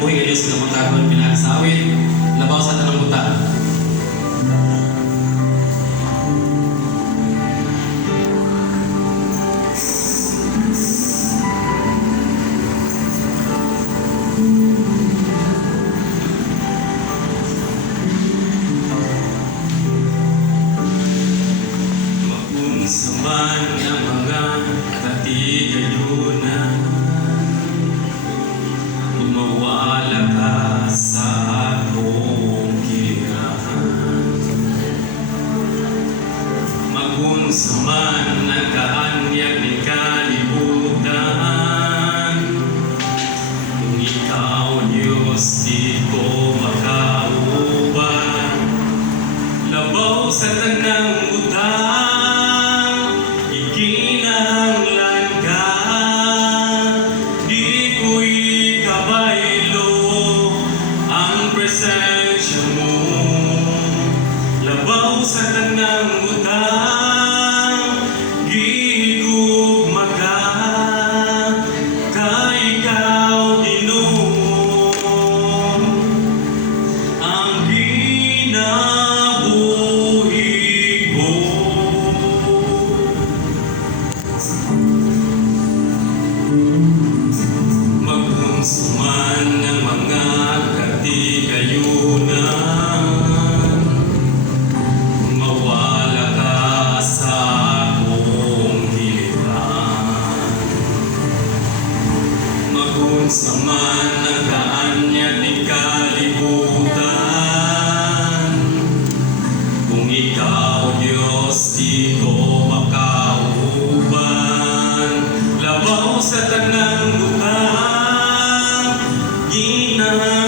Buhay ka Diyos na matagon pinagsawit, labaw sa tanang buta. Mapunsaman ng mga katigayunan, umawala ka sa akong kinahan. Mapunsaman ng kaanyag ni kalibutan, kung ikaw Diyos di ko makauban. Labaw sa tanang utang, ikinahanglan ka, di ko'y kabaylo ang presensya mo. Labaw sa tanang utang, gihigugma ka, ka ikaw Ginoo, ang kinabuhi ko. Magpunsuman ng mga katigayunan, mawala ka sa akong hilitan. Magpunsuman ng kaanyag ni kalibutan, kung ikaw Diyos di ko makauban. Labaw sa tanang utang, ginahanglan